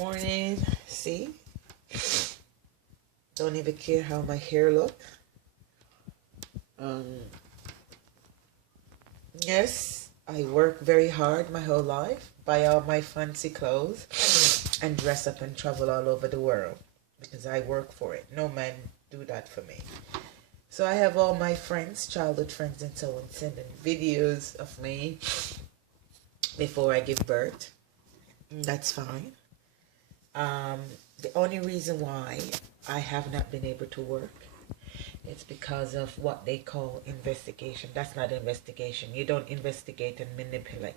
Morning. See? Don't even care how my hair look. Um, yes, I work very hard my whole life, buy all my fancy clothes, and dress up and travel all over the world because I work for it. No man do that for me. So I have all my friends, childhood friends and so on, sending videos of me before I give birth. That's fine. The only reason why I have not been able to work, it's because of what they call investigation. That's not investigation. You don't investigate and manipulate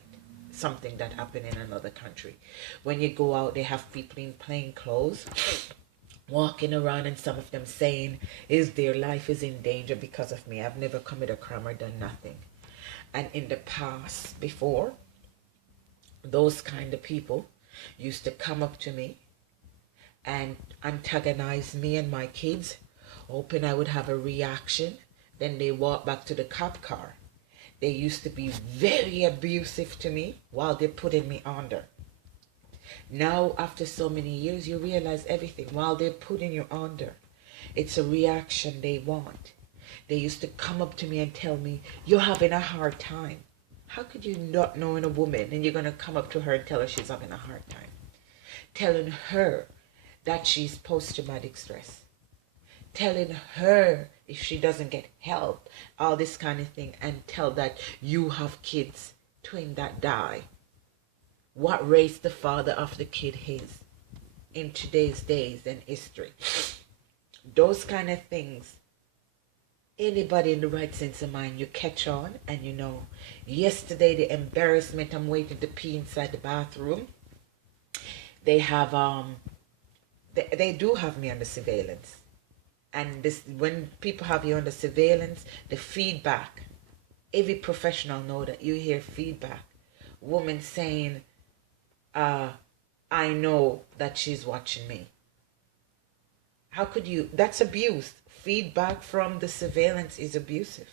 something that happened in another country. When you go out, they have people in plain clothes walking around, and some of them saying their life is in danger because of me. I've never committed a crime or done nothing. And in the past, before, those kind of people used to come up to me and antagonize me and my kids, hoping I would have a reaction. Then they walk back to the cop car. They used to be very abusive to me while they're putting me under. Now, after so many years, you realize everything. While they're putting you under, it's a reaction they want. They used to come up to me and tell me, you're having a hard time. How could you not know in a woman and you're going to come up to her and tell her she's having a hard time? Telling her that she's post-traumatic stress. Telling her if she doesn't get help, all this kind of thing, and tell that you have kids, twin that die. What race the father of the kid is in today's days and history. Those kind of things, anybody in the right sense of mind, you catch on and you know. Yesterday, the embarrassment, I'm waiting to pee inside the bathroom. They have, they do have me under surveillance. And this, when people have you under surveillance, the feedback, every professional know that you hear feedback. Woman saying, I know that she's watching me. How could you? That's abuse. Feedback from the surveillance is abusive.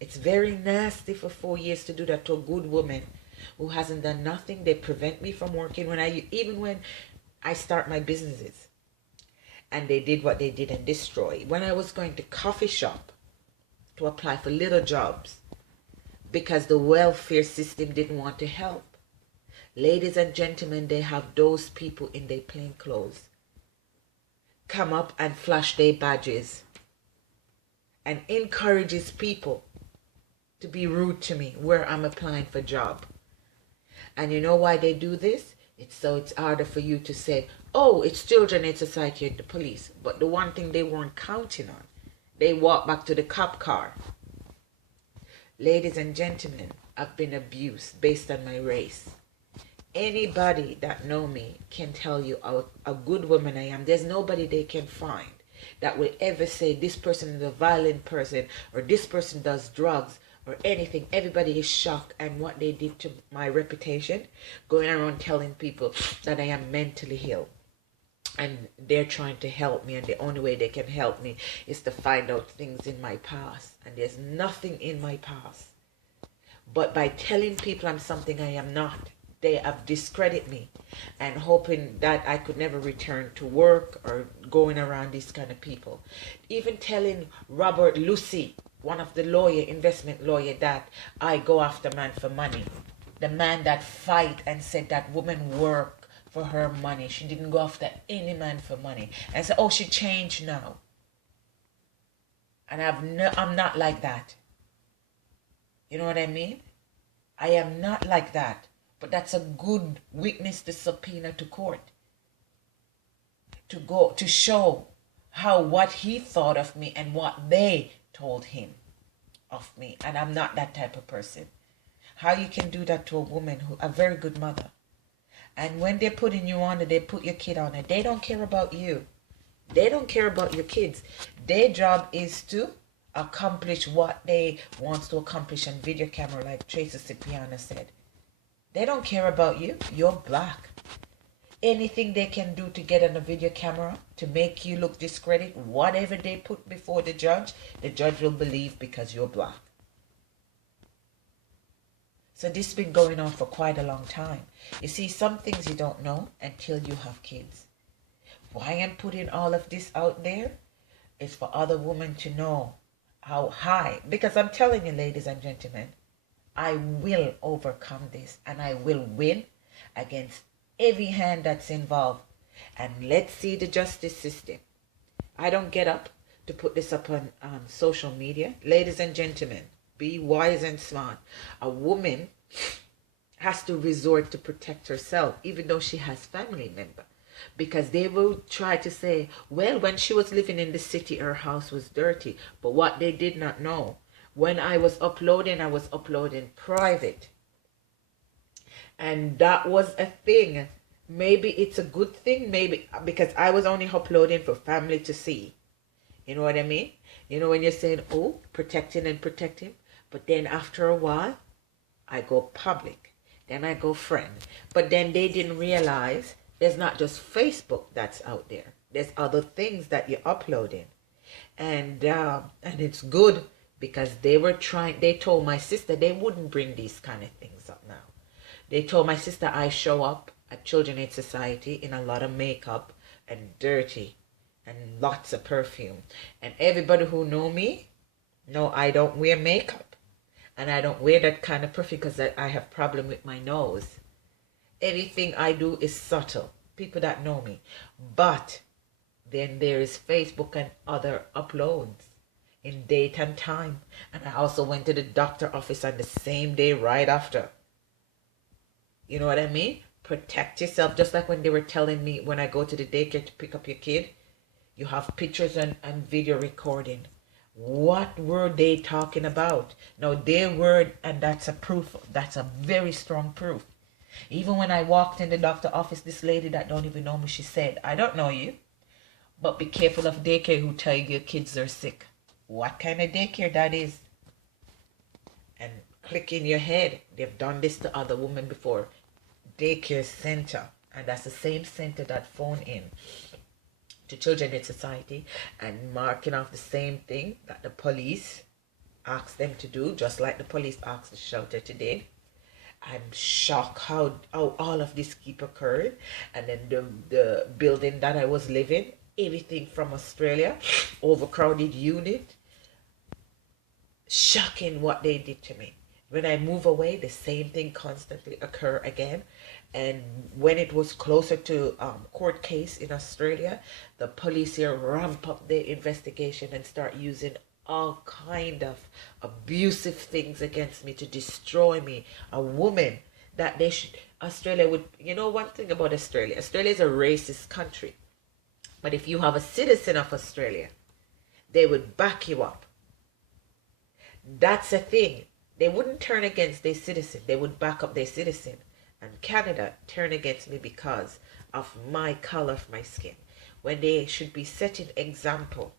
It's very nasty for 4 years to do that to a good woman who hasn't done nothing. They prevent me from working even when I start my businesses. And they did what they did and destroy. When I was going to coffee shop to apply for little jobs because the welfare system didn't want to help. Ladies and gentlemen, they have those people in their plain clothes come up and flash their badges and encourages people to be rude to me where I'm applying for job. And you know why they do this? It's harder for you to say, oh, it's children in society and the police. But the one thing they weren't counting on, they walk back to the cop car. Ladies and gentlemen, I've been abused based on my race. Anybody that know me can tell you a good woman I am. There's nobody they can find that will ever say this person is a violent person or this person does drugs or anything. Everybody is shocked and what they did to my reputation, going around telling people that I am mentally ill. And they're trying to help me, and the only way they can help me is to find out things in my past. And there's nothing in my past. But by telling people I'm something I am not, they have discredited me and hoping that I could never return to work or going around these kind of people. Even telling Robert Lucy, one of the investment lawyer, that I go after man for money. The man that fight and said that woman work for her money. She didn't go after any man for money. And said, oh, she changed now. And I'm not like that. You know what I mean? I am not like that. But that's a good witness to subpoena to court. To show what he thought of me and what they told him of me. And I'm not that type of person. How you can do that to a woman, a very good mother. And when they're putting you on it, they put your kid on it. They don't care about you. They don't care about your kids. Their job is to accomplish what they want to accomplish on video camera, like Tracy Cipriano said. They don't care about you. You're black. Anything they can do to get on a video camera to make you look discredited, whatever they put before the judge will believe because you're black. So this has been going on for quite a long time. You see, some things you don't know until you have kids. Why I'm putting all of this out there is for other women to know how high, because I'm telling you, ladies and gentlemen, I will overcome this and I will win against every hand that's involved. And let's see the justice system. I don't get up to put this up on social media. Ladies and gentlemen, be wise and smart. A woman has to resort to protect herself, even though she has family member. Because they will try to say, well, when she was living in the city, her house was dirty. But what they did not know, when I was uploading private. And that was a thing. Maybe it's a good thing, maybe because I was only uploading for family to see. You know what I mean? You know when you're saying, oh, protecting and protecting. But then after a while, I go public. Then I go friend. But then they didn't realize there's not just Facebook that's out there. There's other things that you're uploading. And it's good because they told my sister they wouldn't bring these kind of things up now. They told my sister I show up at Children Aid Society in a lot of makeup and dirty and lots of perfume. And everybody who know me know I don't wear makeup. And I don't wear that kind of perfume because I have problem with my nose. Everything I do is subtle. People that know me. But then there is Facebook and other uploads in date and time. And I also went to the doctor office on the same day right after. You know what I mean? Protect yourself. Just like when they were telling me when I go to the daycare to pick up your kid, you have pictures and video recording. What were they talking about? Now their word, and that's a proof. That's a very strong proof. Even when I walked in the doctor office, this lady that don't even know me, she said, I don't know you, but be careful of daycare who tell you your kids are sick. What kind of daycare that is? And click in your head. They've done this to other women before. Daycare center. And that's the same center that phone in to Children Aid Society and marking off the same thing that the police asked them to do, just like the police asked the shelter today. I'm shocked how all of this keep occurring. And then the building that I was living, everything from Australia, overcrowded unit. Shocking what they did to me. When I move away, the same thing constantly occur again. And when it was closer to court case in Australia, the police here ramp up their investigation and start using all kind of abusive things against me to destroy me. A woman that they should, Australia would, you know one thing about Australia is a racist country. But if you have a citizen of Australia, they would back you up. That's a thing. They wouldn't turn against their citizen. They would back up their citizen. And Canada turned against me because of my color of my skin. When they should be setting example.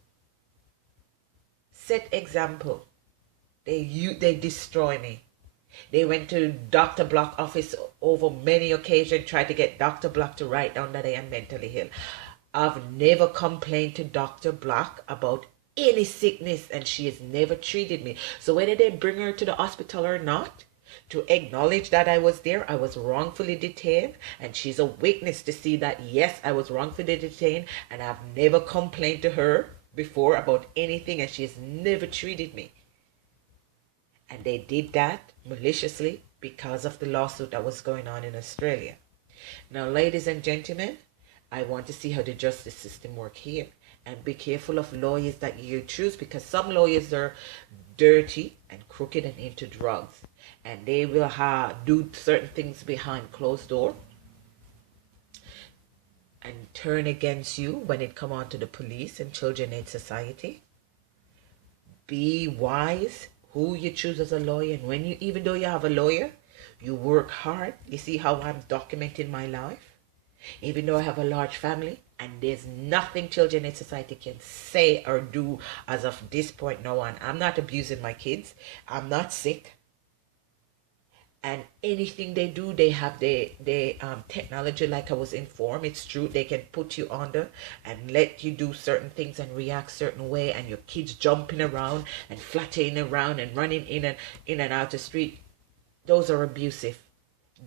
Set example. They destroy me. They went to Dr. Block office over many occasions, tried to get Dr. Block to write down that I am mentally ill. I've never complained to Dr. Block about any sickness and she has never treated me. So whether they bring her to the hospital or not, to acknowledge that I was there, I was wrongfully detained, and she's a witness to see that yes, I was wrongfully detained, and I've never complained to her before about anything, and she has never treated me. And they did that maliciously because of the lawsuit that was going on in Australia. Now, ladies and gentlemen, I want to see how the justice system works here. And be careful of lawyers that you choose, because some lawyers are dirty and crooked and into drugs. And they will do certain things behind closed door and turn against you when it come on to the police and Children Aid Society. Be wise who you choose as a lawyer. And when you, even though you have a lawyer, you work hard. You see how I'm documenting my life? Even though I have a large family, and there's nothing Children Aid Society can say or do as of this point now on. I'm not abusing my kids. I'm not sick. And anything they do, they have the technology, like I was informed. It's true. They can put you under and let you do certain things and react certain way. And your kids jumping around and fluttering around and running in and out the street. Those are abusive.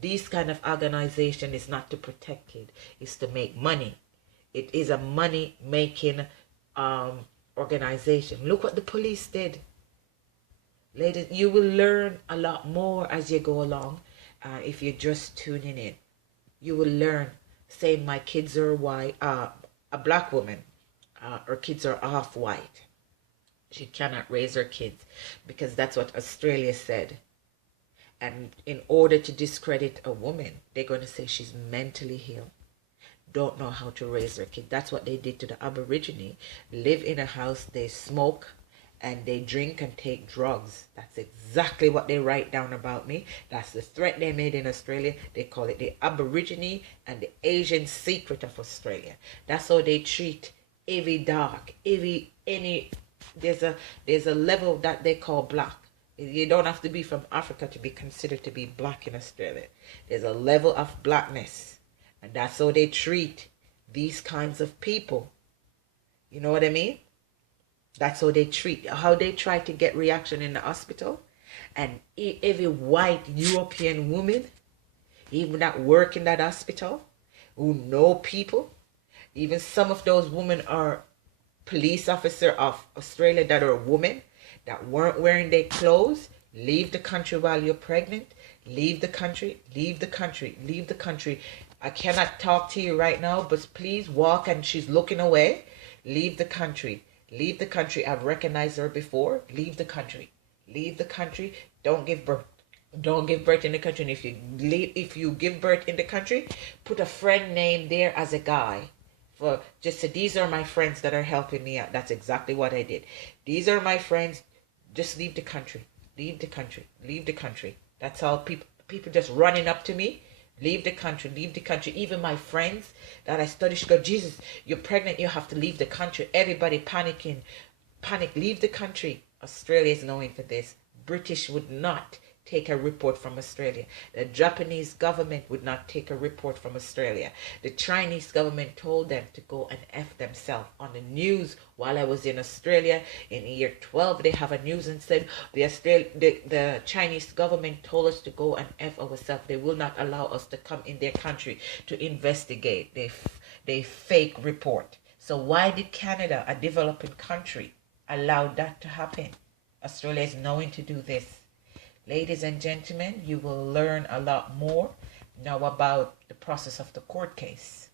This kind of organization is not to protect kids, it's to make money. It is a money making organization. Look what the police did. Ladies, you will learn a lot more as you go along. If you're just tuning in, you will learn. Saying my kids are white, a black woman, her kids are half white. She cannot raise her kids because that's what Australia said. And in order to discredit a woman, they're going to say she's mentally ill, don't know how to raise her kid. That's what they did to the Aborigine. Live in a house, they smoke and they drink and take drugs. That's exactly what they write down about me. That's the threat they made in Australia. They call it the Aborigine and the Asian secret of Australia. That's how they treat every dark, any. There's a level that they call black. You don't have to be from Africa to be considered to be black in Australia. There's a level of blackness. And that's how they treat these kinds of people. You know what I mean? That's how they treat, how they try to get reaction in the hospital. And every white European woman, even that work in that hospital, who know people, even some of those women are police officer of Australia that are women, that weren't wearing their clothes. Leave the country while you're pregnant. Leave the country, leave the country, leave the country. I cannot talk to you right now, but please walk. And she's looking away. Leave the country. Leave the country. I've recognized her before. Leave the country. Leave the country. Don't give birth. Don't give birth in the country. And if you give birth in the country, put a friend name there as a guy. For just say, these are my friends that are helping me out. That's exactly what I did. These are my friends. Just leave the country. Leave the country. Leave the country. That's all. People just running up to me. Leave the country, leave the country. Even my friends that I study, she go, Jesus, you're pregnant, you have to leave the country. Everybody panicking. Panic, leave the country. Australia is known for this. British would not take a report from Australia. The Japanese government would not take a report from Australia. The Chinese government told them to go and F themselves. On the news while I was in Australia in year 12, they have a news and said the Chinese government told us to go and F ourselves. They will not allow us to come in their country to investigate. They fake report. So why did Canada, a developing country, allow that to happen? Australia is known to do this. Ladies and gentlemen, you will learn a lot more now about the process of the court case.